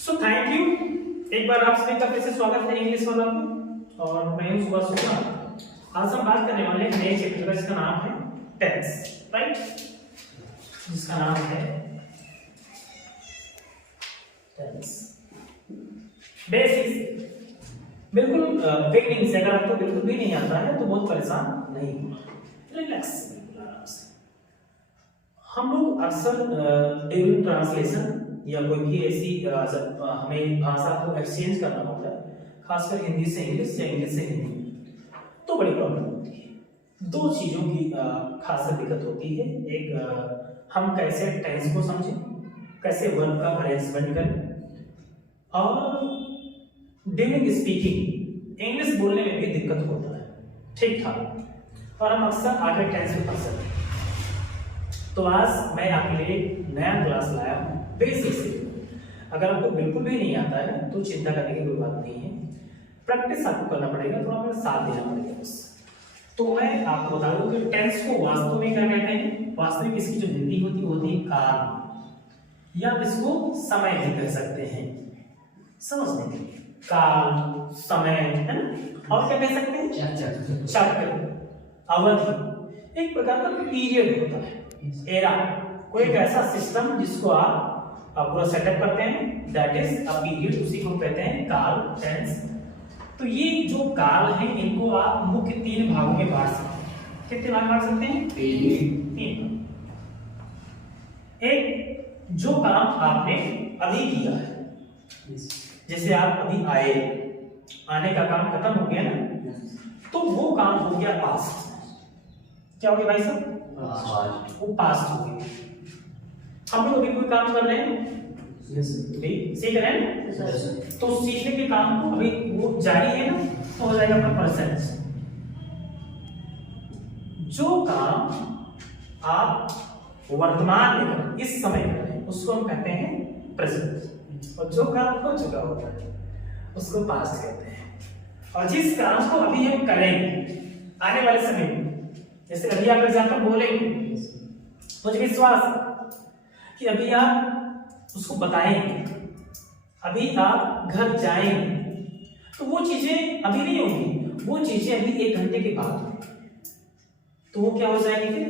So thank you. एक बार आप सभी का फिर से स्वागत है इंग्लिश वाला में, और मैं हूं सुभाष शुक्ला। आज हम बात करने वाले हैं नए चैप्टर का, जिसका नाम है टेंस, राइट, जिसका नाम है टेंस। बेसिक्स, बिल्कुल बिगिनिंग से। अगर आपको बिल्कुल भी नहीं आता है तो बहुत परेशान नहीं होना, रिलैक्स, आराम से। हम लोग अक्सर ड्यूरिंग ट्रांसलेशन या कोई भी ऐसी हमें भाषा को एक्सचेंज करना होता है, खासकर हिंदी से इंग्लिश या इंग्लिश से हिंदी, तो बड़ी प्रॉब्लम होती है। दो चीजों की खास दिक्कत होती है। एक, हम कैसे टेंस को समझें, कैसे वर्ब का अरेंजमेंट करें, और ड्यूरिंग स्पीकिंग इंग्लिश बोलने में भी दिक्कत होता है, ठीक ठाक, और हम अक्सर आगे टेंस में फंस जाते हैं। तो आज मैं आपके लिए नया क्लास लाया हूँ बेसिक से। अगर आपको बिल्कुल भी नहीं आता है तो चिंता करने की कोई बात नहीं है, प्रैक्टिस आपको करना पड़ेगा, थोड़ा मेरा साथ देना पड़ेगा बस। तो मैं आपको बता दूं कि टेंस को वास्तव में क्या कहते हैं। वास्तविक इसकी जो हिंदी होती है काल, या इसको समय भी कह सकते हैं, समझने के लिए। काल, समय, है ना, और क्या कह सकते हैं, चक्र, अवधि, एक प्रकार का पीरियड होता है, एरा, कोई एक ऐसा सिस्टम जिसको आप पूरा सेटअप करते हैं, दैट इज अ पीरियड, उसी को कहते हैं काल, टेंस। तो ये जो काल है, इनको आप मुख्य तीन भागों में बांट सकते हैं। कितने भाग बांट सकते हैं? तीन। एक, जो काम आपने अभी किया है, जैसे आप अभी आए, आने का काम खत्म हो गया ना, तो वो काम हो गया पास्ट। क्या हो गया भाई साहब? वो पास्ट हो गया। हम लोग अभी कोई काम कर रहे हैं, सीख रहे हैं, तो सीखने के काम को अभी वो जारी है ना, तो हो जाएगा अपना प्रेजेंट। जो काम आप वर्तमान में कर, इस समय कर रहे हैं, उसको हम कहते हैं प्रेजेंट, और जो काम हो चुका होता है उसको पास्ट कहते हैं। और जिस काम को अभी हम करेंगे आने वाले समय में, जैसे अभी आप एग्जाम्पल बोलेंगे, मुझे विश्वास कि अभी आप उसको बताएंगे, अभी आप घर जाएंगे, तो वो चीजें अभी नहीं होंगी, वो चीजें अभी 1 घंटे के बाद होंगी, तो वो क्या हो जाएगी, फिर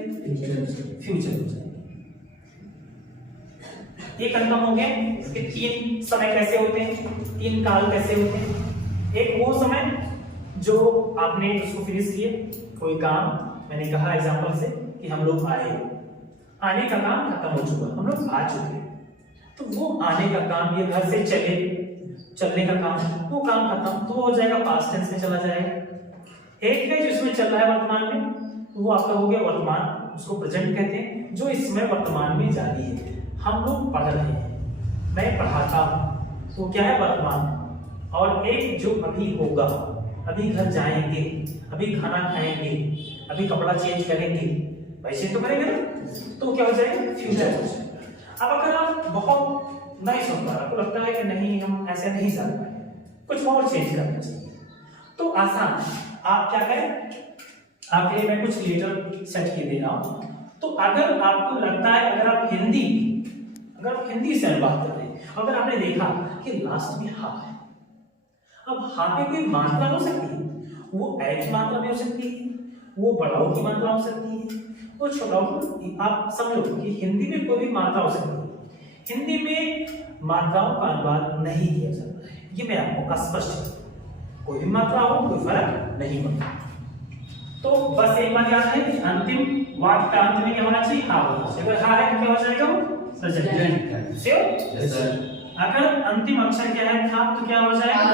फ्यूचर हो जाएगी। ये कंफर्म हो गया। इसके 3 समय कैसे होते हैं, 3 काल कैसे होते हैं। एक वो समय जो आपने उसको फिनिश किए, कोई काम, मैंने कहा एग्जांपल से कि हम लोग आए, आने का काम खत्म हो चुका, हम लोग आ चुके, तो वो आने का काम, ये घर से चलने का काम, वो काम खत्म, तो वो हो जाएगा पास्ट टेंस में चला जाएगा। एक है जिसमें चल रहा है वर्तमान में, तो वो आपका हो गया वर्तमान, उसको प्रेजेंट कहते हैं, जो इस समय वर्तमान में जारी है। हम लोग पढ़ रहे हैं, मैं पढ़ाता हूँ, तो क्या है, वर्तमान। और एक जो अभी होगा, अभी घर जाएंगे, अभी खाना खाएंगे, अभी कपड़ा चेंज करेंगे, वैसे तो करेंगे ना, तो क्या हो जाएगा, फ्यूचर हो जाएगा। अब अगर आप बहुत नहीं सुन पा रहे, आपको लगता है कि नहीं हम ऐसे नहीं जान पाएंगे, कुछ और चेंज करना चाहिए, तो आसान, आप क्या करें, आपके लिए मैं कुछ लेटर सेट किए दे रहा हूं। तो अगर आपको लगता है, अगर आप हिंदी से बात कर रहे हैं, अगर आपने देखा कि लास्ट में हा है, अब हा पे कोई मात्रा हो सकती है, वो एच मात्रा में हो सकती है, वो बड़ाऊ की मात्रा हो सकती है, वो छोटाऊ, आप समझो कि हिंदी में कोई भी मात्रा हो सकती है। हिंदी में मात्राओं का अनुवाद नहीं किया जाता है, ये मैं आपको स्पष्ट, कोई भी मात्रा हो कोई फर्क नहीं पड़ता। तो बस एक बात याद है कि अंतिम वाक्य का अंत में क्या होना चाहिए, हा होना चाहिए। अगर हा है तो क्या हो जाएगा, प्रेजेंट। श्योर? अगर अंतिम अक्षर क्या है, था, तो क्या हो जाएगा,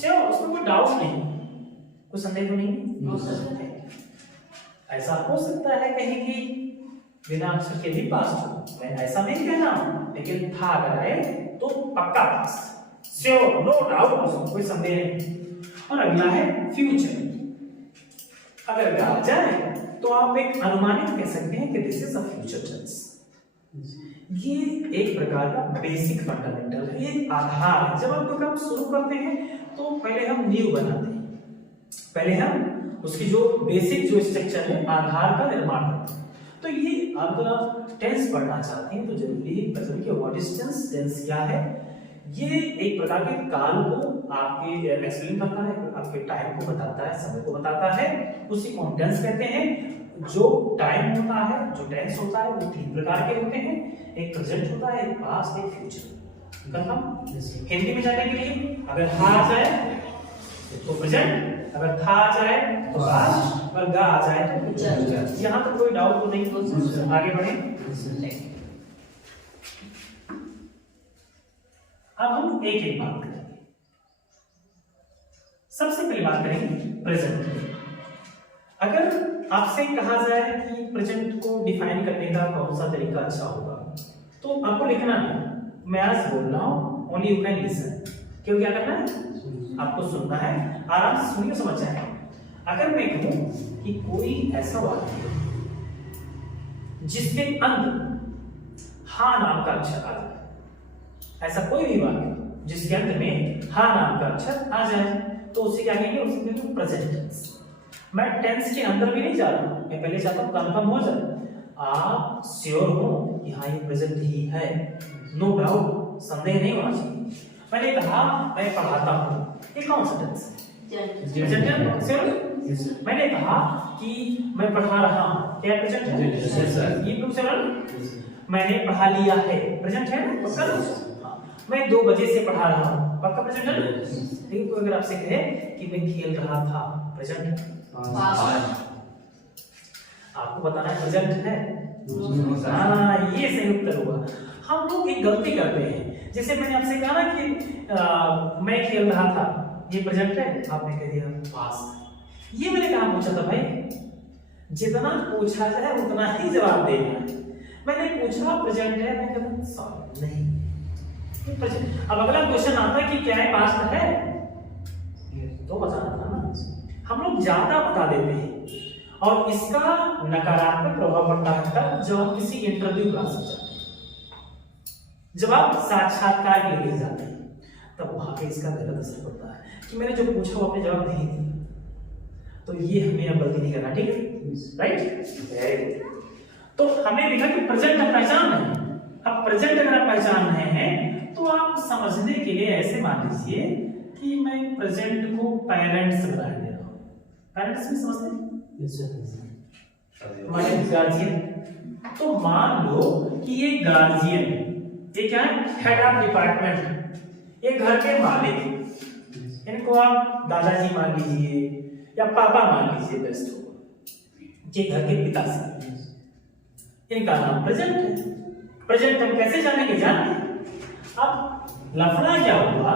श्योर, उसमें कोई डाउट नहीं, कोई संदेह तो नहीं। ऐसा हो सकता है कहीं कि बिना अक्षर के भी पास हो, मैं ऐसा नहीं कह रहा हूं, लेकिन था अगर आए तो पक्का पास, श्योर, नो डाउट, कोई संदेह नहीं। और अगला है फ्यूचर। अगर आ जाए तो आप एक अनुमानित कह सकते हैं कि this is a future tense. ये एक प्रकार का बेसिक फंडामेंटल है, ये आधार है। जब आप कोई काम शुरू करते हैं तो पहले हम नींव बनाते हैं, पहले हम उसकी जो बेसिक जो स्ट्रक्चर है, आधार का निर्माण करते हैं। तो ये अगर आप टेंस पढ़ना चाहते हैं तो जरूरी है पता कि व्हाट इज टेंस, टेंस क्या है, ये एक प्रकार के काल को आपके एक्सप्लेन करता है, आपके टाइम को बताता है, समय को बताता है, उसी को हम टेंस कहते हैं। जो टाइम होता है, जो टेंस होता है, वो तीन प्रकार के होते हैं, एक प्रेजेंट होता है, एक पास्ट, एक फ्यूचर। कंफर्म? हिंदी में जाने के लिए अगर हा आ जाए तो प्रेजेंट, अगर था आ जाए तो पास्ट, अगर गा आ जाए तो फ्यूचर। यहाँ पर कोई डाउट तो नहीं, तो आगे बढ़े। अब हम एक एक बात करेंगे। सबसे पहली बात करेंगे प्रेजेंट। अगर आपसे कहा जाए कि प्रेजेंट को डिफाइन करने का कौन सा तरीका अच्छा होगा, तो आपको लिखना है, मैं आज बोल रहा हूं, ओनली यू कैन लिसन। क्यों क्या करना है? आपको सुनना है, आराम से सुनिए, समझ जाए। अगर मैं कहूं कि कोई ऐसा वाक्य जिसके अंत हा नाम का अक्षर आ जाए, ऐसा कोई भी वाक्य जिसके अंत में हा नाम का अक्षर आ जाए, तो उसे क्या कहेंगे? उसे कहेंगे प्रेजेंट टेंस। मैं टेंस के अंदर भी नहीं जा रहा हूं, मैं पहले चाहता हूं कंफर्म हो जाए, आप श्योर हो कि हाँ ये प्रेजेंट ही है, नो डाउट, संदेह नहीं होना चाहिए। मैंने कहा मैं पढ़ाता हूं, ये कौन सा टेंस है? Present tense. मैंने कहा कि मैं पढ़ा रहा हूं, क्या प्रेजेंट है? ये फ्यूचर। मैंने पढ़ा लिया है, प्रेजेंट है पक्का। मैं 2 बजे से पढ़ा रहा हूं, पक्का प्रेजेंट है। लेकिन कोई अगर आपसे कहे कि मैं खेल रहा था, प्रेजेंट आपको बताना है प्रेजेंट है। हाँ, ये सही उत्तर होगा। हम लोग एक गलती करते हैं, जैसे मैंने आपसे कहा ना कि मैं खेल रहा था, ये प्रेजेंट है, आपने कह दिया पास्ट। ये मैंने कहा पूछा था भाई, जितना पूछा जाए उतना ही जवाब देना है। मैंने पूछा प्रेजेंट है, मैं कहता सॉरी नहीं, ये प्रेजेंट। अब अगला क्वेश्चन आता है कि क्या है पास्ट है, तो बताना था ना। हम लोग ज्यादा बता देते हैं और इसका नकारात्मक प्रभाव पड़ता है तब जब हम किसी इंटरव्यू क्लास में जाते हैं, जब आप साक्षात्कार के लिए जाते हैं, तब वहां पे इसका गलत असर पड़ता है कि मैंने जो पूछा वो आपने जवाब नहीं दिया, तो ये हमें अब गलती नहीं करना, ठीक है? Right, very good. तो हमें देखा कि प्रेजेंट हम पहचान रहे हैं। अब प्रेजेंट अगर आप पहचान रहे हैं तो आप समझने के लिए ऐसे मान लीजिए कि मैं प्रेजेंट को पेरेंट्स बना दे रहा हूं। पेरेंट्स भी समझते हैं, हमारे गार्जियन। तो मान लो कि ये गार्जियन, ये क्या है? हेड ऑफ डिपार्टमेंट, ये घर के मालिक। इनको आप दादाजी मान लीजिए या पापा मान लीजिए, बेस्ट होगा। ये घर के पिताश्री, इनका नाम प्रेजेंट है। प्रेजेंट हम कैसे जानेंगे? जानते। अब लफड़ा क्या हुआ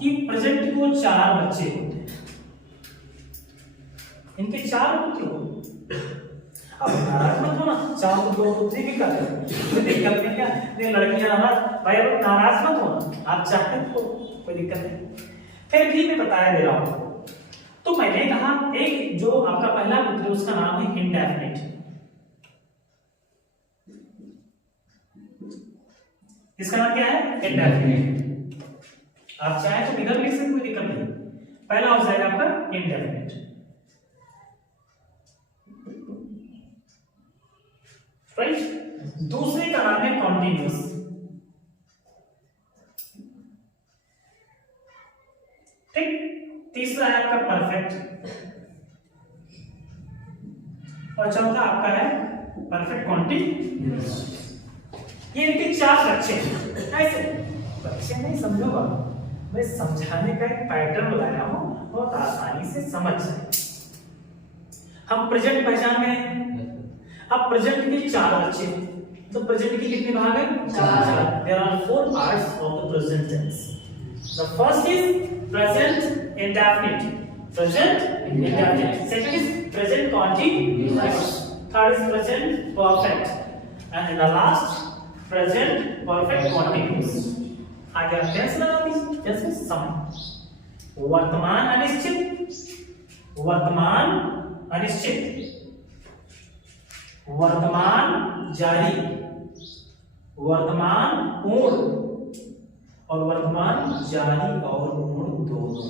कि प्रेजेंट को 4 बच्चे होते हैं, इनके 4 पुत्र होते। अब नाराज मत होना, 4 तो 2 पुत्री भी करते हैं, कोई दिक्कत नहीं। क्या नहीं लड़कियां भाई, अब नाराज मत होना, आप चाहते तो कोई दिक्कत नहीं। फिर भी मैं बताया दे रहा हूं। तो मैंने कहा एक जो आपका पहला पुत्र है उसका नाम है इंडेफिनिट। इसका नाम क्या है? इंडेफिनिट। आप चाहे तो इधर लिख सकते, कोई दिक्कत नहीं। पहला हो जाएगा आपका इंडेफिनिट, राइट। दूसरे का नाम है कॉन्टिन्यूअस, ठीक। तीसरा है आपका परफेक्ट, और चौथा आपका है परफेक्ट कॉन्टिन्यूअस। ये इनके 4 बच्चे ऐसे बच्चे नहीं समझोगा, मैं समझाने का एक पैटर्न लाया हूं, बहुत आसानी से समझ जाए। हम प्रेजेंट पहचान गए। अब प्रेजेंट के 4 बच्चे, तो प्रेजेंट के कितने भाग हैं? 4। There are 4 parts of the present tense. The first is present indefinite. Present indefinite. Second is present continuous. Third is present perfect. And in the last, present perfect continuous. आगे आप tense लगा दीजिए, जैसे समय। वर्तमान अनिश्चित, वर्तमान अनिश्चित, वर्तमान जारी, वर्तमान पूर्ण, और वर्तमान जारी और पूर्ण दोनों।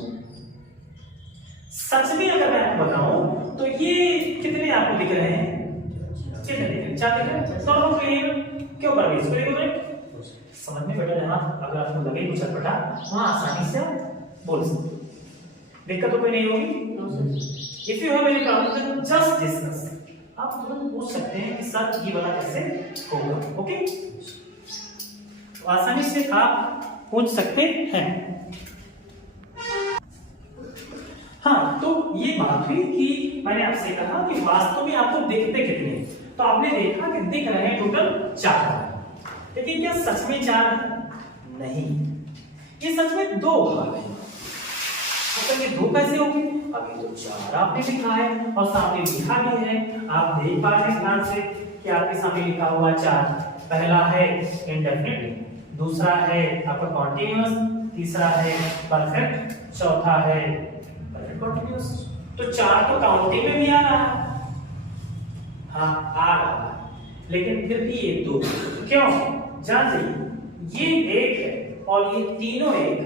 सच में अगर मैं आपको बताऊं तो ये कितने आपको दिख रहे हैं? कितने दिख रहे हैं? 4 दिख रहे हैं। क्लियर क्यों? परवेश समझने बेटा, जहाँ अगर आपको लगे कुछ अटपटा वहाँ आसानी से आप बोल सकते, दिक्कत तो कोई नहीं होगी। If you have any problem just discuss, आप तुरंत पूछ सकते हैं कि सर ये वाला कैसे होगा। ओके, तो आसानी से आप पूछ सकते हैं। हाँ, तो ये बात हुई कि मैंने आपसे कहा कि वास्तव में आपको दिखते कितने, तो आपने देखा कि दिख रहे हैं टोटल 4, लेकिन क्या सच में 4 है? नहीं, ये सच में 2 भाग है। तो ये 2 कैसे होंगे? अभी तो 4 आपने लिखा है और सामने लिखा भी है, आप देख पा रहे हैं ध्यान से कि आपके सामने लिखा हुआ 4। पहला है इंडेफिनिट, दूसरा है आपका कॉन्टिन्यूअस, तीसरा है परफेक्ट, चौथा है परफेक्ट कॉन्टिन्यूअस। तो 4 तो काउंटिंग में भी आ रहा है, हाँ आ रहा है, लेकिन फिर भी ये 2 क्यों? जान जाइए, ये 1 है और ये तीनों 1,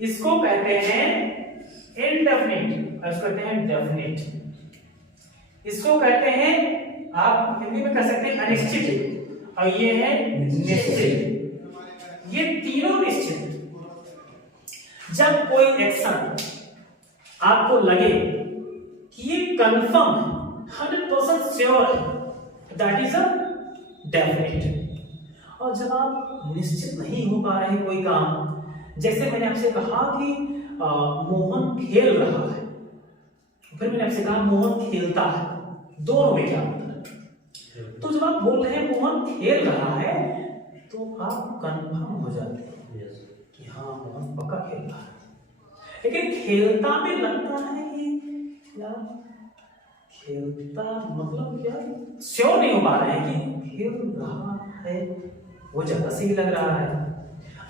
इसको कहते हैं इनडेफिनिट और इसको कहते हैं डेफिनिट। इसको कहते हैं, आप हिंदी में कह सकते हैं अनिश्चित, और ये है निश्चित। ये तीनों निश्चित। जब कोई एक्शन आपको लगे कि ये कंफर्म 100% श्योर है, दैट इज अ डेफिनिट। और जब आप निश्चित नहीं हो पा रहे कोई काम, जैसे मैंने आपसे कहा कि मोहन खेल रहा है, फिर मैंने आपसे कहा मोहन खेलता है, दोनों में क्या होता है? तो जब आप बोल रहे हैं मोहन खेल रहा है, तो आप कंफर्म हो जाते हैं कि हाँ मोहन पक्का खेल रहा है। लेकिन खेलता में लगता है कि यार खेलता मतलब क्या, श्योर नहीं हो पा रहे हैं कि खेल रहा है, वो ज्यादा सही लग रहा है।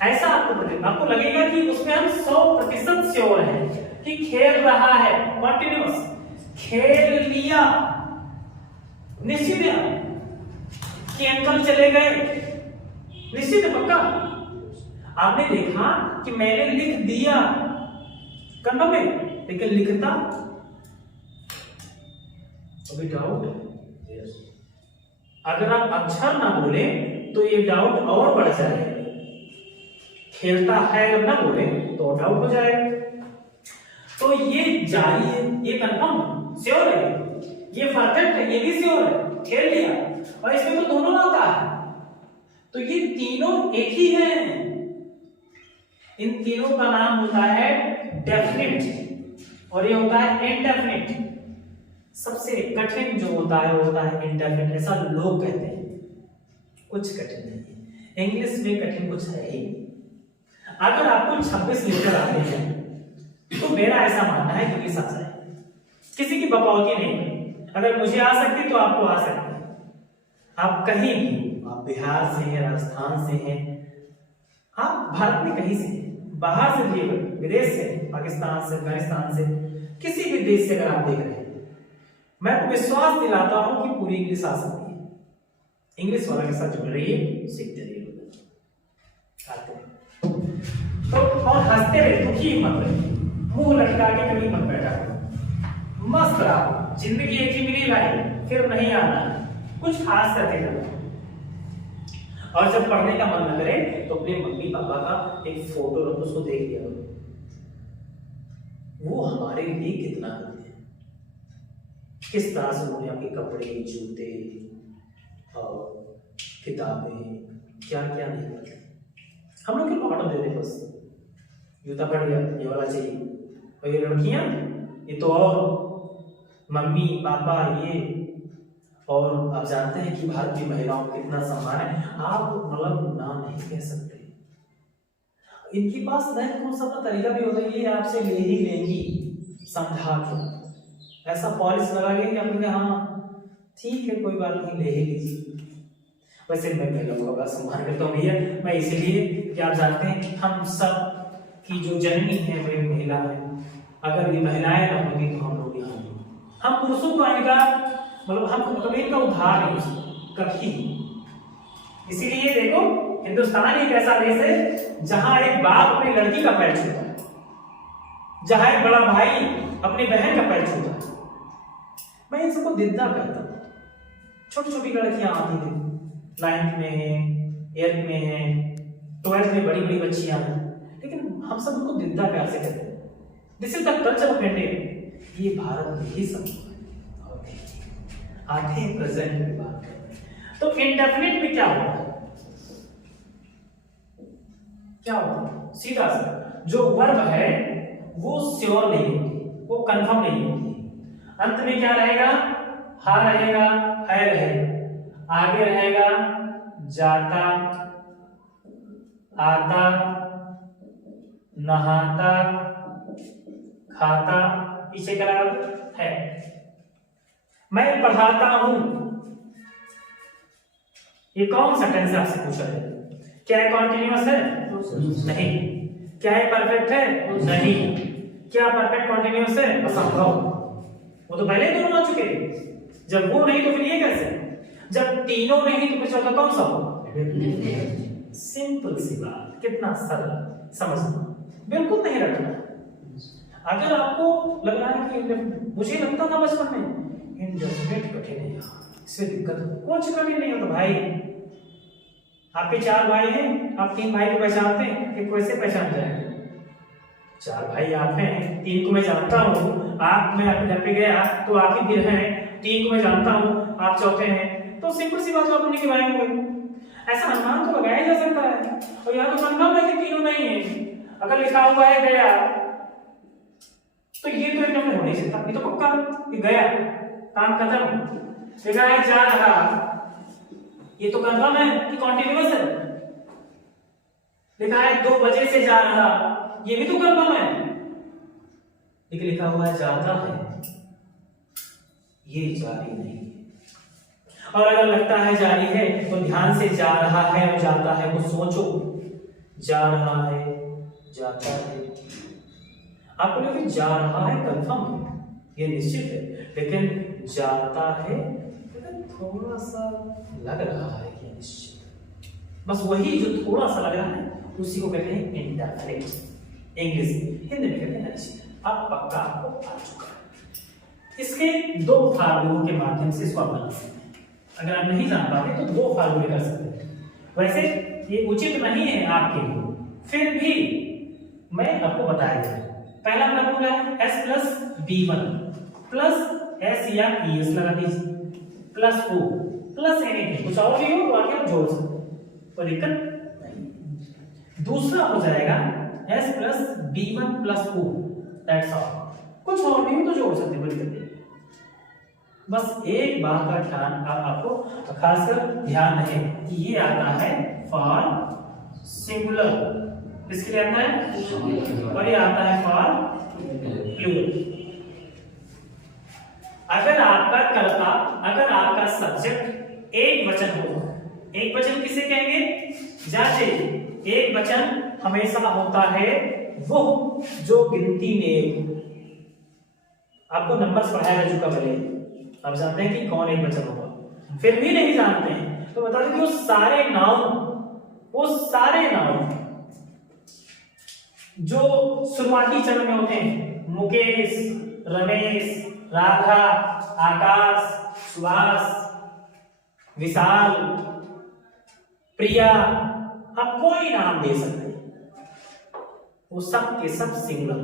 ऐसा आपको लगेगा कि उसमें हम 100% श्योर हैं कि खेल रहा है, कॉन्टिन्यूअस, खेल लिया, निश्चित है कि अंकल चले गए, निश्चित है पक्का। आपने देखा कि मैंने लिख दिया, कंफर्म है, लेकिन लिखता अभी डाउट है। अगर आप अक्षर ना बोले तो ये डाउट और बढ़ जाएगा। खेलता है अगर ना बोले तो डाउट हो जाएगा। तो ये जारी है, ये कंफर्म श्योर है, ये परफेक्ट है, ये भी श्योर है, खेल लिया, और इसमें तो दोनों आता है। तो ये तीनों एक ही हैं। इन तीनों का नाम होता है डेफिनिट और ये होता है इनडेफिनिट। सबसे कठिन जो होता है वो होता है इनडेफिनिट, ऐसा लोग कहते हैं। कुछ कठिन नहीं है, इंग्लिश में कठिन कुछ है ही। अगर आपको 26 लेटर आते हैं तो मेरा ऐसा मानना है कि इंग्लिश आ जाए, किसी की बकौती नहीं। अगर मुझे आ सकती तो आपको आ सकती है। आप कहीं भी, आप बिहार से हैं, राजस्थान से हैं, आप भारत में कहीं से हैं, बाहर से भी, विदेश से, पाकिस्तान से, अफगानिस्तान से, किसी भी देश से अगर आप देख रहे हैं, मैं आपको विश्वास दिलाता हूं कि पूरी इंग्लिश आ सकती है। इंग्लिश वाला के साथ जुड़ रही है, सीखते रहिए। तो और हंसते रहे, दुखी मत रहे, मुंह लटका के कभी मत बैठा करो, मस्त रहो। जिंदगी एक ही मिली भाई, फिर नहीं आना, कुछ खास करके करना। और जब पढ़ने का मन न करे तो अपने मम्मी पापा का एक फोटो रखो, उसको देख लिया करो, वो हमारे लिए कितना करते हैं, किस तरह से उन्होंने आपके कपड़े, जूते और किताबें क्या क्या नहीं करते। हम लोग क्यों ऑर्डर दे दें, बस जूता पड़ गया ये वाला चाहिए, और ये लड़कियां ये तो और मम्मी पापा ये। और आप जानते हैं कि भारत की महिलाओं को कितना सम्मान है, आप मतलब नाम नहीं कह सकते। इनके पास नहीं कौन सा तरीका भी होता है, ये आपसे ले ही लेंगी समझा के, ऐसा पॉलिश लगा के आपने हाँ ठीक है कोई बात नहीं ले ही लीजिए। वैसे मैं महिलाओं का सम्मान करता हूँ भैया, मैं इसलिए कि आप जानते हैं कि हम सब की जो जननी है वही महिला है। अगर ये महिलाएं ना होती तो हम लोग यहाँ नहीं। हम पुरुषों को इनका मतलब हम कभी इनका उद्धार नहीं हो सकते कभी। इसीलिए देखो हिंदुस्तान एक ऐसा देश है जहां एक बाप अपनी लड़की का पैर छूता है, जहां एक बड़ा भाई अपनी बहन का पैर छूता है। मैं इन सबको दिद्दा कहता हूँ। छोटी छोटी लड़कियां आती थी 9th में 8th में है, 12th में बड़ी बड़ी बच्चियां हैं, लेकिन हम सब उनको दिलदा प्यार से कहते हैं। This is the culture of India. ये भारत में ही सब होते हैं। आते हैं प्रेजेंट की बात करें तो इंडेफिनिट में क्या होता है? क्या होता है? सीधा सा जो वर्ब है वो श्योर नहीं होती, वो कंफर्म नहीं होती। अंत में क्या रहेगा? हा रहेगा, है रहेगा, आगे रहेगा जाता, आता, नहाता, खाता, पीछे क्या लगा है। मैं पढ़ाता हूं, ये कौन सा टेंस आपसे पूछा है? क्या है कॉन्टिन्यूअस है? नहीं। क्या है परफेक्ट है? नहीं। क्या परफेक्ट कॉन्टिन्यूअस है? असंभव। वो तो पहले दोनों आ चुके हैं। जब वो नहीं तो फिर ये कैसे? जब तीनों नहीं तो फिर चौथा कौन सा हो? सिंपल सी बात, कितना सरल समझना, बिल्कुल नहीं रखना। अगर आपको लग रहा है कि मुझे लगता था बचपन में इंडेफिनिट कठिन है, इससे दिक्कत कुछ कठिन नहीं होता भाई। आपके 4 भाई हैं, आप 3 भाई को पहचानते हैं कि कैसे पहचान जाएंगे? 4 भाई आप हैं, 3 को मैं जानता हूँ। आप मैं अपने घर पे गया तो आप ही फिर हैं, 3 को मैं जानता हूँ, आप चौथे हैं, तो सिंपल सी बात है आप उन्हीं के भाई होंगे। ऐसा अनुमान तो लगाया जा सकता है। और यहाँ तो कंफर्म है कि तीनों नहीं है। अगर लिखा हुआ है गया तो ये तो एकदम हो नहीं सकता, ये तो पक्का कि गया, काम खत्म। लिखा है जा रहा, ये तो कंफर्म है कि कॉन्टिन्यूअस है। लिखा है 2 बजे से जा रहा, ये भी तो कंफर्म है। लेकिन लिखा हुआ है जाता है, ये जारी नहीं है। और अगर लगता है जारी है तो ध्यान से जा रहा है और जाता है वो सोचो। जा रहा है, जाता है, आपको लगे जा रहा है कंफर्म है, ये निश्चित है, लेकिन जाता है थोड़ा सा लग रहा है कि निश्चित। बस वही जो थोड़ा सा लग रहा है उसी को कहते हैं इंडेफिनिट। इंग्लिश हिंदी में कहते हैं निश्चित। अब पक्का आपको आ चुका है। इसके 2 फार्मूलों के माध्यम से इसको बना सकते हैं। अगर आप नहीं जान पाते तो 2 फार्मूले कर सकते हैं। वैसे ये उचित नहीं है आपके लिए, फिर भी मैं आपको बताया जाए। पहला फार्मूला है s plus b1 plus s या es लगा दीजिए प्लस o प्लस एनीथिंग, कुछ और भी हो तो आगे आप जोड़ सकते हैं, कोई दिक्कत नहीं। दूसरा हो जाएगा s plus b1 plus o, that's all. कुछ और भी हो तो जोड़ सकते हैं, कोई दिक्कत नहीं। बस एक बात का ध्यान आपको खासकर ध्यान है कि ये आता है फॉर सिंगुलर, इसके लिए आता है, और ये आता है फॉर प्लूरल। अगर आपका सब्जेक्ट एक वचन हो, एक वचन किसे कहेंगे? जांचे। एक वचन हमेशा होता है वो जो गिनती में, आपको नंबर्स पढ़ाया जा चुका पहले, आप जानते हैं कि कौन एक वचन होगा। फिर भी नहीं जानते हैं तो बता दें कि वो सारे नाउन जो शुरुआती चरण में होते हैं, मुकेश, रमेश, राधा, आकाश, सुभाष, विशाल, प्रिया, आप कोई नाम दे सकते हैं, वो सब के सब सिंगुलर।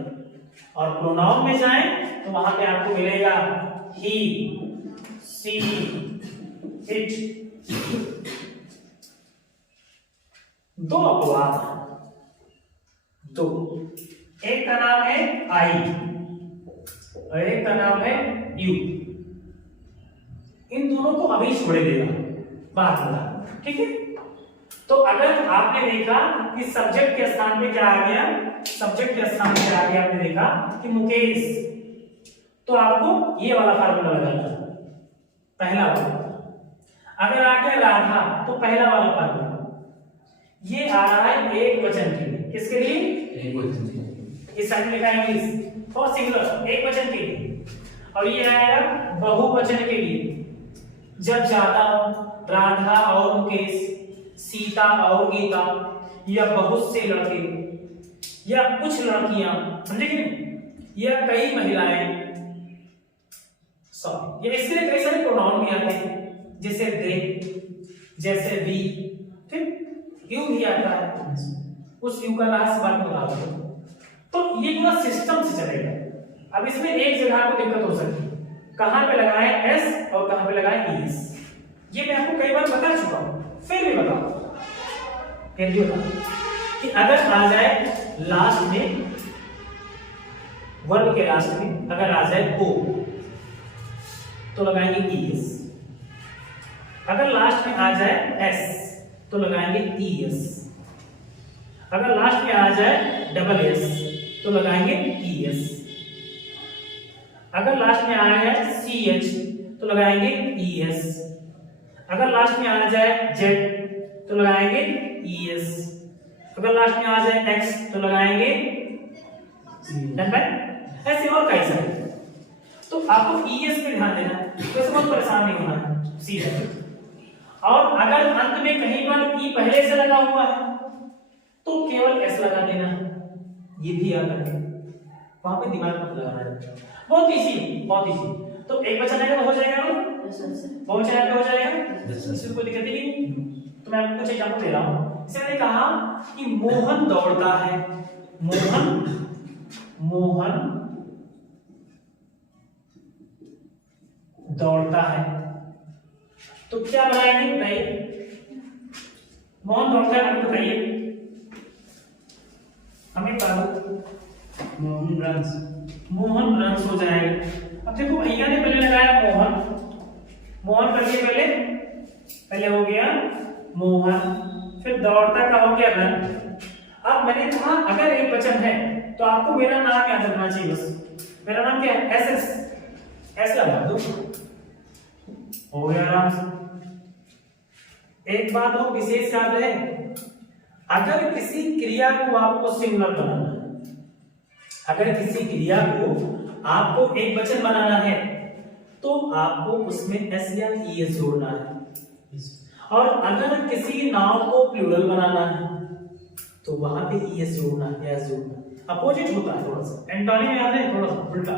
और प्रोनाउन में जाएं तो वहां पे आपको मिलेगा ही, सी, इट। 2 अपवाद, 2, एक का नाम है आई और एक का नाम है यू। इन दोनों को अभी छोड़ देगा, बात बता, ठीक है। तो अगर आपने देखा कि सब्जेक्ट के स्थान पे क्या आ गया, सब्जेक्ट के स्थान पे आ गया, आपने देखा कि मुकेश, तो आपको ये वाला फार्मूला लगाना, पहला वाला। अगर आ गया राधा तो पहला वाला फार्मूला। ये आ रहा है एक वचन के लिए, किसके लिए? एक वचन के लिए। इस साइड में लिखा है इंग्लिश फॉर सिंगुलर, एक वचन के लिए। और ये आएगा बहुवचन के लिए, जब ज्यादा राधा और मुकेश, सीता और गीता, या बहुत से लड़के, या कुछ लड़कियां, समझे कि नहीं, या कई महिलाएं, सॉरी, ये इसके कई सारे प्रोनाउन भी आते हैं, जैसे दे, जैसे वी, ठीक। यू भी आता है, उस यू का रास बाद में डाल दो, तो ये पूरा सिस्टम से चलेगा। अब इसमें एक जगह को दिक्कत हो सकती है, कहां पे लगाएं एस और कहां पे लगाएं ईएस, ये मैं आपको कई बार बता चुका हूं, फिर भी बताओ, फिर भी बताओ कि अगर आ जाए लास्ट में, वर्ब के लास्ट में अगर आ जाए ओ तो लगाएंगे ईएस, अगर लास्ट में आ जाए एस तो लगाएंगे ईएस, अगर लास्ट में आ जाए डबल एस तो लगाएंगे ईएस, अगर लास्ट में आ जाए सीएच तो लगाएंगे ईएस, अगर लास्ट में आ जाए जेड तो लगाएंगे ईएस, अगर लास्ट में आ जाए एक्स तो लगाएंगे ऐसे और कई सारे। तो आपको ईएस पे ध्यान देना है, तो इसमें बहुत परेशान नहीं होना है सीधे। और अगर अंत में कहीं पर ई पहले से लगा हुआ है तो केवल एस लगा देना, ये भी याद रखें, वहां पे दिमाग मत लगाना है, बहुत इजी, बहुत इजी। तो एक बचा रहेगा तो हो जाएगा ना, बहुत जाएगा तो हो जाएगा, इसमें कोई दिक्कत ही नहीं। तो मैं आपको कुछ एग्जांपल दे रहा हूं। जैसे मैंने कहा कि मोहन दौड़ता है, मोहन दौड़ता है, तो क्या बनाएंगे बताइए, मोहन दौड़ता है बताइए हमें, मोहन रन्स हो जाएगा। अब देखो भैया ने पहले लगाया मोहन करके पहले हो गया मोहन, फिर दौड़ता का हो गया रन। अब मैंने कहा अगर एक वचन है तो आपको मेरा नाम याद रखना चाहिए, बस मेरा नाम क्या है, एस एस लगा दो, हो गया आराम से। एक बात और विशेष याद है, अगर किसी क्रिया को आपको सिंगुलर बनाना है, अगर किसी क्रिया को आपको एक वचन बनाना है तो आपको उसमें एस या ईएस जोड़ना है, और अगर किसी नाउन को प्लूरल बनाना है तो वहां पे ईएस जोड़ना है, एस जोड़ना। अपोजिट होता है थोड़ा सा, एंटोनिम याद है, थोड़ा सा उल्टा।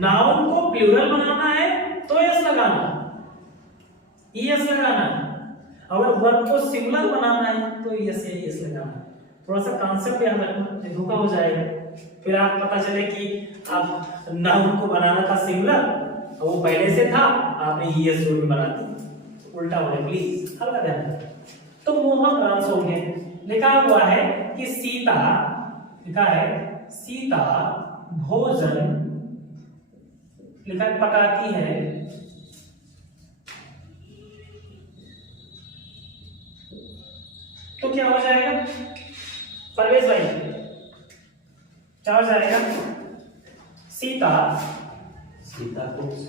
नाउन को प्लूरल बनाना है तो एस लगाना, ईएस लगाना है, अगर वर्ब को सिंगुलर बनाना है तो एस या ईएस लगाना। थोड़ा सा कॉन्सेप्ट याद रखना, धोखा हो जाएगा, फिर आप पता चले कि आप नाउन को बनाना था सिंगुलर, वो पहले से था, आपने ईएस जोड़ के बना दी, उल्टा हो गया, प्लीज हल्का ध्यान। तो मोहन रन्स हो गए, लिखा हुआ है कि सीता, लिखा है सीता भोजन, लिखा है पकाती है, तो क्या हो जाएगा परवेश भाई, क्या हो जाएगा, सीता कुक्स,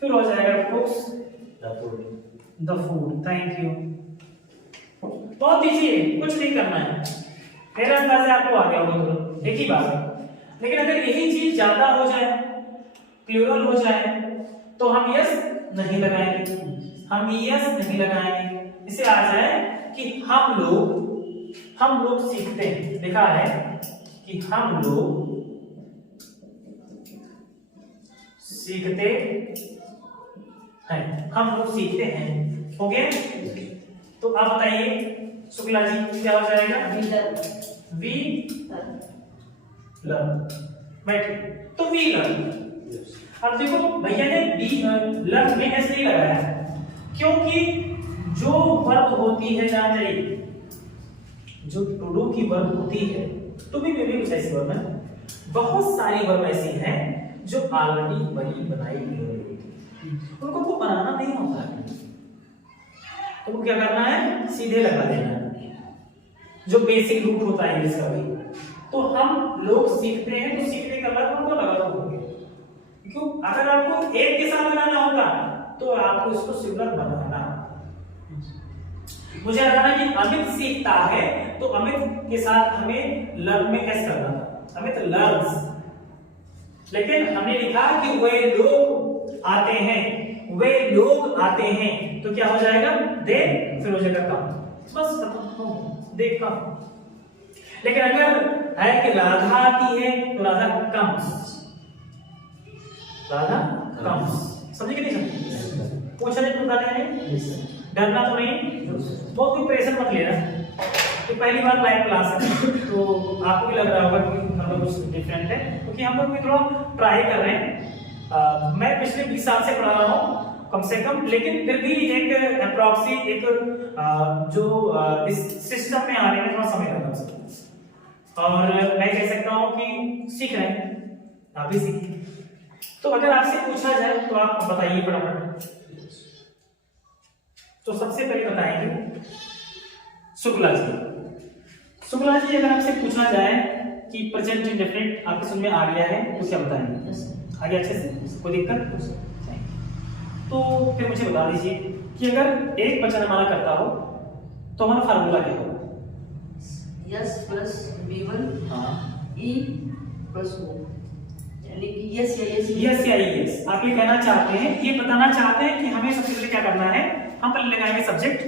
फिर हो जाएगा कुक्स द फूड। थैंक यू, बहुत इजी है, कुछ नहीं करना है, मेरा अंदाजा आपको आ गया होगा तुरंत, एक ही बात। लेकिन अगर यही चीज ज्यादा हो जाए, प्लूरल हो जाए, तो हम यस नहीं लगाएंगे, हम यस नहीं लगाएंगे, इसे आ जाए कि हम लोग सीखते हैं, लिखा है कि हम लोग सीखते हैं, हम लोग सीखते हैं, हो गया। तो आप बताइए शुक्ला जी क्या हो जाएगा, वी लर्न, बैठिए, तो वी लर्न। अब देखो भैया ने वी लर्न में एस नहीं लगाया, क्योंकि जो वर्ब होती है, जान जाइए, जो टू डू की वर्ब होती है, टू बी में भी कुछ ऐसी वर्ब है, बहुत सारी वर्ब ऐसी हैं जो ऑलरेडी बनी बनाई हुई होती है, उनको को बनाना नहीं होता है, तो वो क्या करना है, सीधे लगा देना है, जो बेसिक रूट होता है इसका भी। तो हम लोग सीखते हैं, तो सीखने का मतलब हमको लगा होगा, क्यों, अगर आपको एक के साथ बनाना होगा तो आपको इसको सिंगुलर बनाना। मुझे लगाना कि अमित सीखता है, तो अमित के साथ हमें लर्न में एस करना था, अमित लर्न्स, लेकिन हमने लिखा कि वे लोग आते हैं, वे लोग आते हैं, तो क्या हो जाएगा, दे, फिर हो जाएगा कम, बस खत्म, देख कम। लेकिन अगर है कि राधा आती है तो राधा कम्स, राधा कम्स, समझे कि नहीं समझे, पूछने को बताने हैं। डरना तो नहीं, बहुत कोई प्रेशर मत लेना कि पहली बार लाइव क्लास है तो आपको भी लग रहा होगा कि मतलब कुछ डिफरेंट है, क्योंकि हम लोग भी थोड़ा ट्राई कर रहे हैं। मैं पिछले 20 साल से पढ़ा रहा हूँ कम से कम, लेकिन फिर भी एक अप्रॉक्सी एक जो इस सिस्टम में आने में थोड़ा समय लगा उसको, और मैं कह सकता हूँ कि सीख रहे हैं, आप भी सीखिए। तो अगर आपसे पूछा जाए तो आप बताइए फटाफट। तो सबसे पहले बताएंगे शुक्ला जी। शुक्ला जी, अगर आपसे पूछा जाए कि प्रेजेंट इंडेफिनिट आपके समझ में आ गया है तो क्या बताएंगे? आगे अच्छे से, कोई दिक्कत? तो फिर मुझे बता दीजिए कि अगर एक वचन हमारा करता हो तो हमारा फार्मूला क्या होगा? Yes plus b1 e plus o, यानी कि यस या यस। आप ये कहना चाहते हैं, ये बताना चाहते हैं कि हमें सबसे पहले क्या करना है, हम पहले लगाएंगे सब्जेक्ट,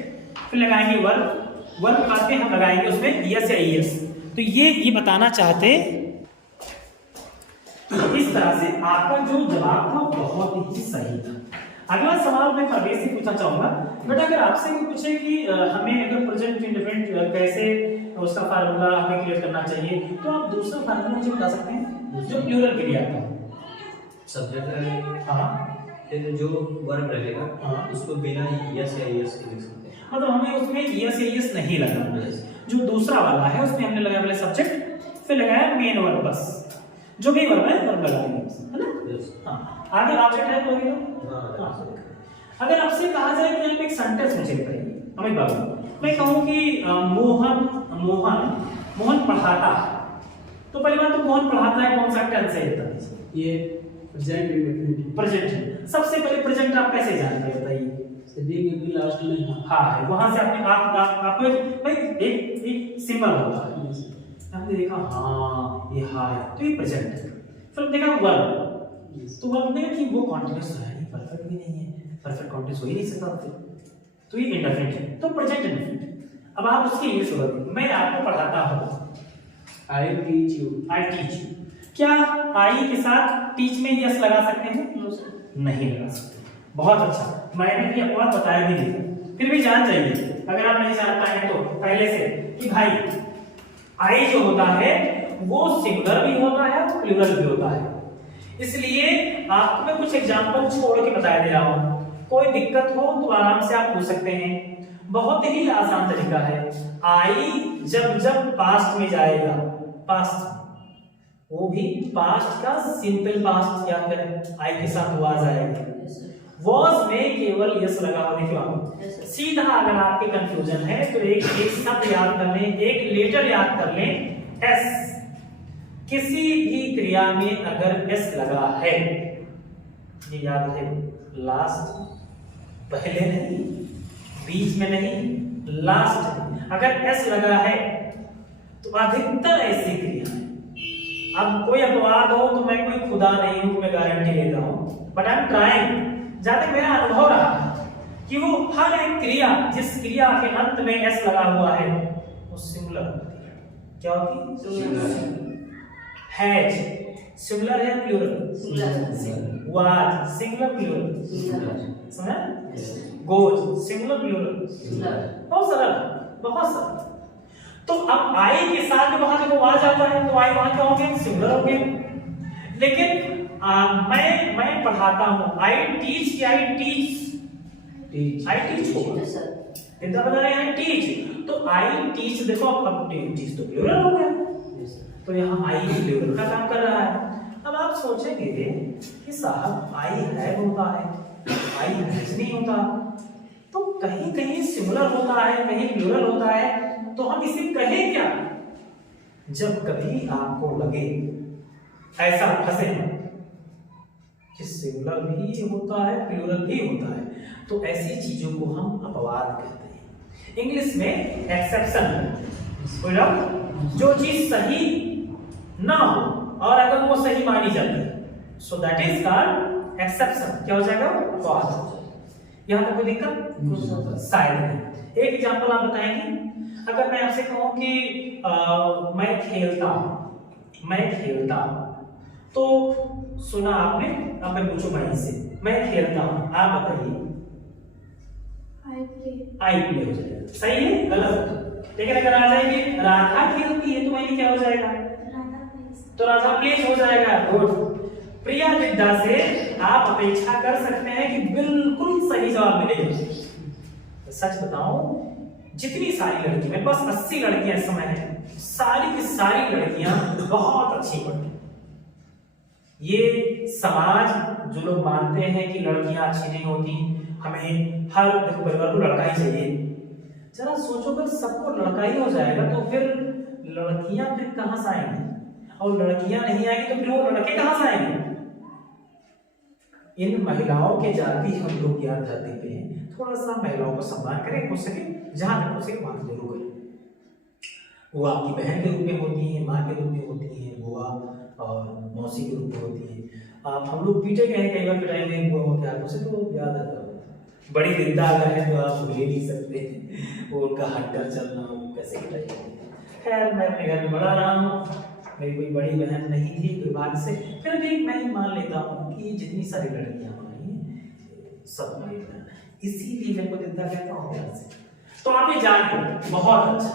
फिर लगाएंगे वर्ब के बाद में हम लगाएंगे उसमें यस या यस। तो ये बताना चाहते हैं। इस तरह से आपका जो जवाब था बहुत ही सही था। अगला सवाल मैं प्रवेश से पूछना चाहूंगा, बेटा अगर आपसे कोई पूछे कि हमें अगर प्रेजेंट इंडेफिनिट कैसे उसका फार्मूला हमें क्लियर करना चाहिए, तो आप दूसरा फार्मूला मुझे बता सकते हैं जो प्लूरल के लिए आता है? सब्जेक्ट, हाँ, फिर जो वर्ब रहेगा हाँ, उसको बिना यस या यस के लिख सकते हैं। मतलब हमें उसमें यस या यस नहीं लगाना। जो दूसरा वाला है उसमें हमने लगाया पहले सब्जेक्ट, फिर लगाया मेन वर्ब, बस जो भी वर्ब है वर्ब लगाएंगे, है ना? हाँ, आगे ऑब्जेक्ट है तो अगर आपसे कहा जाए कि आप एक सेंटेंस मुझे बताइए, हमें बताओ, मैं कहूँ कि मोहन पढ़ाता है, तो पहली बात तो मोहन पढ़ाता है कौन सा टेंस है? ये प्रेजेंट इंडेफिनिट। प्रेजेंट। सबसे पहले प्रेजेंट आप कैसे जानते हैं बताइए? भी लास्ट में हाँ, वहां से आपने आपको एक सिंबल होता है, आपने देखा हाँ ये हाँ है तो ये प्रेजेंट है। फिर देखा वर्ब, तो वर्ब ने कि वो कॉन्टिन्यूअस है, परफेक्ट भी नहीं है, परफेक्ट कॉन्टिन्यूअस हो ही नहीं सकता फिर, तो ये इंडेफिनिट है, तो प्रेजेंट इंडेफिनिट। अब आप उसकी इंग्लिश होगा, मैं आपको पढ़ाता हूँ, I teach you. I teach you. क्या आई के साथ टीच में यस लगा सकते हैं? नहीं लगा सकते। बहुत अच्छा, मैंने भी आपको बताया भी नहीं, फिर भी जान जाइए अगर आप नहीं जान पाए तो पहले से कि भाई आई जो होता है वो सिंगुलर भी होता है और प्लूरल भी होता है। इसलिए आपको मैं कुछ एग्जांपल छोड़ के बता दे रहा हूं, कोई दिक्कत हो तो आराम से आप पूछ सकते हैं। बहुत ही आसान तरीका है। आई जब पास्ट में जाएगा, पास्ट वो भी पास्ट का सिंपल पास्ट याद करें, आई के साथ हुआ जाएगा। वॉज में केवल यस लगा हुआ, देखिए आप सीधा, अगर आपके कंफ्यूजन है तो एक शब्द याद कर लें, एक लेटर याद कर लें, एस। किसी भी क्रिया में अगर एस लगा है, ये याद है, लास्ट, पहले नहीं, बीच में नहीं, लास्ट, अगर एस लगा है तो अधिकतर ऐसी क्रिया है। अब कोई अपवाद हो तो मैं कोई खुदा नहीं हूं, मैं गारंटी लेता हूं, बट आई एम ट्राइंग, जहां तक मेरा अनुभव रहा कि वो हर एक क्रिया, जिस क्रिया के अंत में एस लगा हुआ है वो सिंगुलर होती है। क्या होती है? हैज सिंगुलर है, प्लूरल? Was singular, plural? समझा? Goes singular, plural? बहुत सरल, बहुत सरल। तो अब आई के साथ वहां जब वाज आता है तो आई वहां क्या हो गया? सिंगुलर हो गया। लेकिन मैं पढ़ाता हूं, आई टीच की आई टीच होगा, इतना बता रहे हैं टीच, तो आई टीच, देखो अब टीच तो प्लूरल हो गया, तो यहाँ आई प्लूरल का काम कर रहा है। अब आप सोचेंगे कि साहब आई हैव होता है, आई हैज नहीं होता, तो कहीं कहीं सिंगुलर होता है, कहीं प्लूरल होता है, तो हम इसे कहें क्या? जब कभी आपको लगे ऐसा फंसे कि सिंगुलर भी होता है, प्लूरल भी होता है, तो ऐसी चीजों को हम अपवाद कहते हैं। इंग्लिश में एक्सेप्शन, जो चीज सही ना हो और अगर वो सही मानी जाती है, so that is called exception. क्या हो जाएगा? अपवाद। यहाँ पर कोई दिक्कत शायद नहीं। एक एग्जांपल आप बताएंगे, अगर मैं आपसे कहूं कि मैं खेलता हूं, तो सुना आपने, अब मैं पूछूं भाई से, मैं खेलता हूं, आप बताइए आई प्ले हो जाएगा। सही है गलत? लेकिन अगर आ जाएगी राधा खेलती है तो वही क्या हो जाएगा? तो राधा प्लेज हो जाएगा। गुड। प्रिया विद्या से आप अपेक्षा कर सकते हैं कि बिल्कुल सही जवाब मिलेगा। तो सच बताऊं, जितनी सारी लड़कियां, मेरे पास 80 लड़कियां इस समय हैं, सारी की सारी लड़कियां बहुत अच्छी पढ़ती। ये समाज जो लोग मानते हैं कि लड़कियां अच्छी नहीं होती, हमें हर परिवार को लड़का ही चाहिए, जरा सोचो अगर सबको लड़का ही हो जाएगा तो फिर लड़कियां फिर कहां से आएंगी? और लड़कियां नहीं आएंगी तो फिर वो लड़के कहां से आएंगे? इन महिलाओं के जाति हम लोग ज्ञान जाति पे हैं, थोड़ा सा महिलाओं को सम्मान करें, हो सके जहां तक हो सके वहां जरूर करें। वो आपकी बहन के रूप में होती है, माँ के रूप में होती है, बुआ और मौसी के रूप में होती है। आप हम लोग पीटे गए कई बार, पिटाई में बुआ होते हैं, उसे तो याद आता है। बड़ी विद्या अगर है तो आप भूल नहीं सकते वो उनका हट्टर चलना, वो कैसे पिटाई करते हैं। खैर मैं अपने घर में बड़ा रहा हूँ, मेरी कोई बड़ी बहन नहीं थी दुर्भाग्य से, फिर भी मैं मान लेता हूँ कि जितनी सारी लड़कियां हमारी सब हमारी बहन, इसीलिए मेरे को दिखता कहता हूँ प्यार से। तो आप ये जान लो, बहुत अच्छा।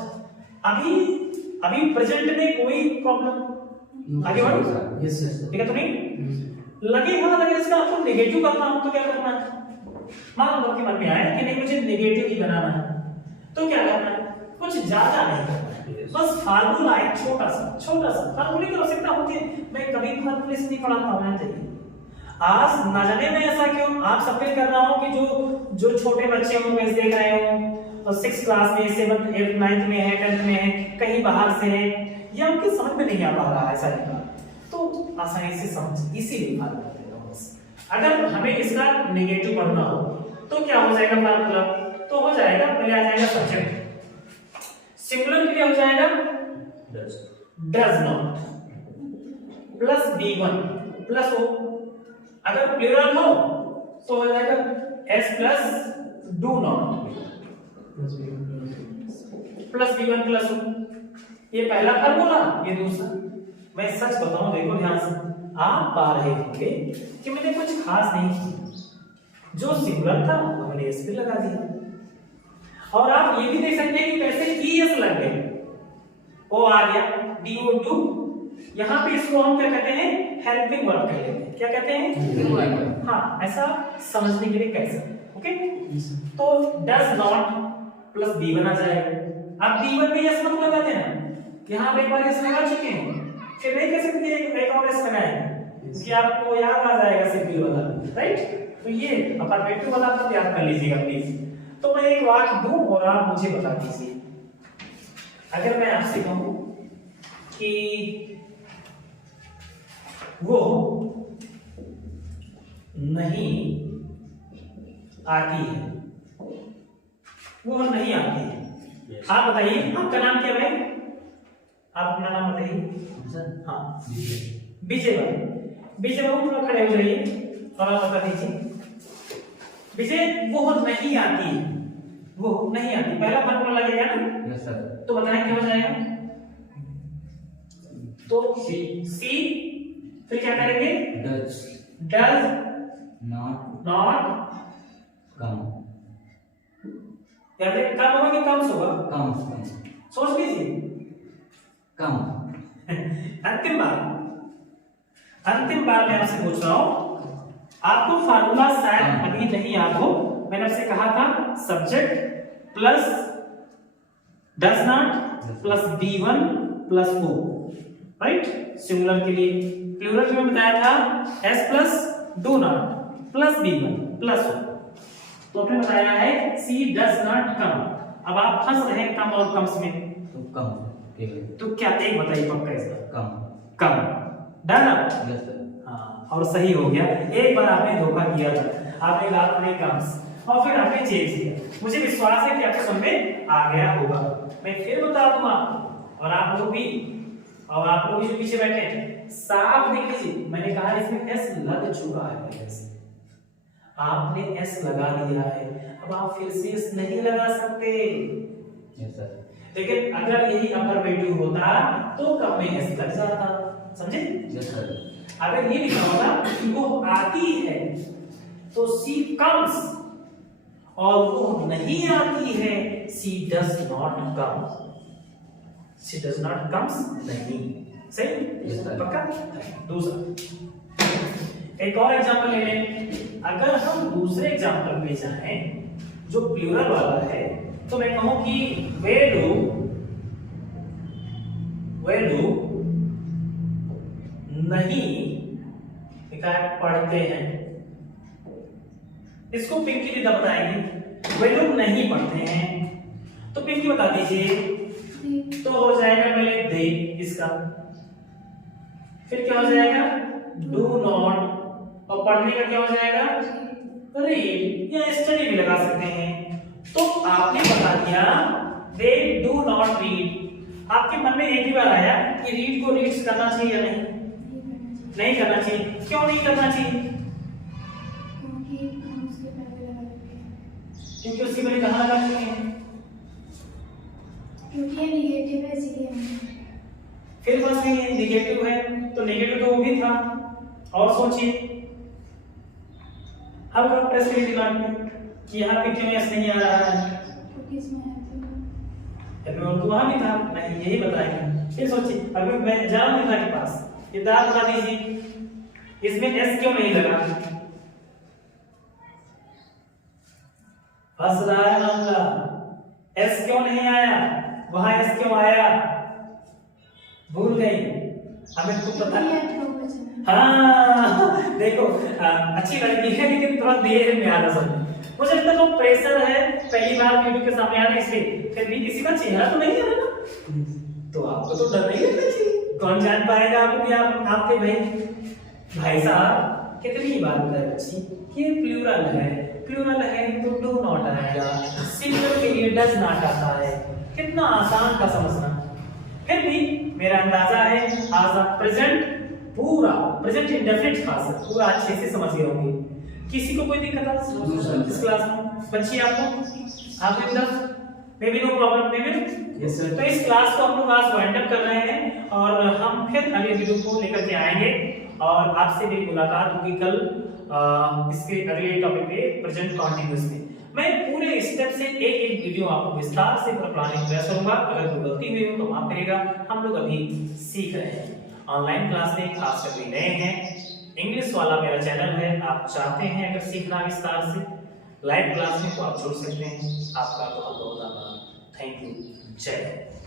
अभी प्रेजेंट में कोई प्रॉब्लम आगे बढ़ो? Yes sir. ठीक है? तो नहीं लगे हाथ अगर इसका आपको नेगेटिव करना हो तो क्या करना है? मान लो कि मन में आया कि नहीं मुझे नेगेटिव ही बनाना है, तो क्या करना है? कुछ ज्यादा नहीं करना है, बस फार्मूला एक छोटा सा फार्मूले की आवश्यकता होती है। मैं कभी फार्मूले से नहीं पढ़ाता हूं, चाहिए आज ना जाने में ऐसा क्यों, आप सब फील कर रहा हूं कि जो छोटे बच्चे होंगे देख रहे हो, 6th क्लास में, 7th 8th 9th में है, 10th में है, कहीं बाहर से है, या उनकी समझ में नहीं आ पा रहा है सारी बात, तो आसानी से समझ, इसीलिए फार्मूला देता हूं। अगर हमें इसका नेगेटिव पढ़ना हो तो क्या हो जाएगा फार्मूला? तो हो जाएगा, पहले आ जाएगा सब्जेक्ट, सिंगुलर के लिए हो जाएगा does not plus B1 plus O, अगर प्लूरल हो तो हो जाएगा S plus do not plus B1 plus O। ये पहला फार्मूला, ये दूसरा। मैं सच बताऊं, देखो ध्यान से, आप पा रहे होंगे कि मैंने कुछ खास नहीं किया, जो सिंगुलर था हमने S पे लगा दिया, और आप ये भी देख सकते हैं कि कैसे ES लग गए, O आ गया, DO2, यहाँ पे इसको हम क्या कहते हैं? हेल्पिंग वर्ब कहते हैं। क्या कहते हैं? हाँ, ऐसा समझने के लिए कैसे, ओके? तो डज नॉट प्लस B1 आ जाएगा। अब B1 में S मत लगा देना, यहाँ पे एक बार S लगा चुके हैं, फिर नहीं कह सकते एक और S लगाएंगे, कि आपको याद आ जाएगा सिंपल वाला, राइट? तो ये अफर्मेटिव वाला आप याद कर लीजिएगा प्लीज। तो मैं एक वाक्य दूं और आप मुझे बता दीजिए। अगर मैं आपसे कहूं कि वो नहीं आती है, वो नहीं आती है, आप बताइए आपका नाम क्या है? आप अपना नाम बताइए। हाँ, विजय भाई। विजय बाबू थोड़ा खड़े हो जाइए और आप बता दीजिए। विजय वो नहीं आती, वो नहीं आती, पहला फार्मूला लगेगा ना? Yes sir. तो बताएं क्या हो जाएगा? तो सी फिर क्या करेंगे? Does not come. याद है कम होगा कि कम होगा? कम। सोच लीजिए। कम। अंतिम बार मैं आपसे पूछ रहा हूं, आपको फार्मूला शायद अभी नहीं याद हो, मैंने आपसे कहा था subject plus does not plus B1 plus O, right? Singular के लिए। प्लूरल में बताया था S plus do not plus B1 plus O, तो आपने बताया है C डज नॉट कम। अब आप फंस रहे हैं कम और कम्स में, तो कम। तो क्या एक बताइए पक्का इसका? कम। डन? Yes sir. हाँ, और सही हो गया। एक बार आपने धोखा किया था, आपने कहा अपने कम्स और फिर आपने चेंज किया। मुझे विश्वास है कि आपको समझ में आ गया होगा। मैं फिर बता दूं आपको, और आप लोग भी, और आप लोग भी जो पीछे बैठे हैं, साफ देख लीजिए, मैंने कहा इसमें S लग चुका है पहले से, आपने S लगा दिया है, अब आप फिर से S नहीं लगा सकते। Yes sir. लेकिन अगर यही अफर्मेटिव होता तो कम में S लग जाता, समझे? Yes sir. अगर ये लिखा होता कि वो आती है तो सी कम्स, और वो नहीं आती है, she does not come, she does not comes नहीं, सही Yes, sir. पक्का। दूसरा एक और एग्जांपल ले लें। अगर हम दूसरे एग्जांपल पे जाएं जो प्लूरल वाला है, तो मैं कहूं कि वे लोग नहीं लिखा है पढ़ते हैं, इसको पिंकी दीदा बताएंगे। वे लोग नहीं पढ़ते हैं, तो पिंकी बता दीजिए। तो हो जाएगा पहले दे इसका, फिर क्या हो जाएगा डू नॉट, और पढ़ने का क्या हो जाएगा रीड या स्टडी भी लगा सकते हैं। तो आपने बता दिया दे डू नॉट रीड। आपके मन में एक ही बार आया कि रीड को रीड्स करना चाहिए या नहीं? नहीं करना चाहिए। क्यों नहीं करना चाहिए? क्योंकि उसकी पहले कहाँ लगा चुके हैं? क्योंकि ये नेगेटिव है इसलिए। फिर बस नहीं है, नेगेटिव है तो नेगेटिव तो वो भी था। और सोचिए, अब आप प्रश्न के दिमाग में कि यहाँ पे क्यों एस नहीं आ रहा है? क्योंकि इसमें है और तो वहां भी था, नहीं यही बताएंगे। फिर सोचिए, अगर मैं जाऊं नेता के पास, किताब बता दीजिए इसमें एस क्यों नहीं लगा? फंस रहा है मामला, एस क्यों नहीं आया? वहां एस क्यों आया? भूल गई, हमें तो पता हाँ देखो अच्छी लड़की है लेकिन थोड़ा देर में आना समझ। मुझे लगता है जो प्रेशर है पहली बार वीडियो के सामने आने इसलिए, फिर भी किसी का चेहरा तो नहीं है ना, तो आपको तो डर नहीं लगना चाहिए। कौन जान पाएगा आपको भी आपके भाई साहब कितनी बार बताया बच्ची कि ये प्लूरल है तो डू नॉट आएगा, सिंगुलर के लिए डज नॉट आता है। कितना आसान था समझना। फिर भी मेरा अंदाजा है आज आप प्रेजेंट पूरा प्रेजेंट इंडेफिनिट खास पूरा अच्छे से समझ गए होंगे। किसी को कोई दिक्कत है इस क्लास में? बच्ची आपको maybe no problem maybe yes sir. तो इस क्लास को हम लोग आज वाइंड अप कर रहे हैं और हम फिर अगले वीडियो को लेकर के आएंगे और आपसे मेरी मुलाकात होगी कल इसके अगले टॉपिक पे प्रेजेंट कंटीन्यूअस में। मैं पूरे स्टेप से एक वीडियो आपको विस्तार से पढ़ाने का प्रयास करूंगा। अगर कोई गलती हुई हो तो माफ करिएगा, हम लोग अभी सीख रहे हैं। ऑनलाइन क्लास में खासकर कोई नए हैं, इंग्लिश वाला मेरा चैनल है, आप चाहते हैं अगर सीखना विस्तार से लाइव क्लास में तो आप जुड़ सकते हैं। आपका बहुत बहुत धन्यवाद। Thank you. जय हिंद।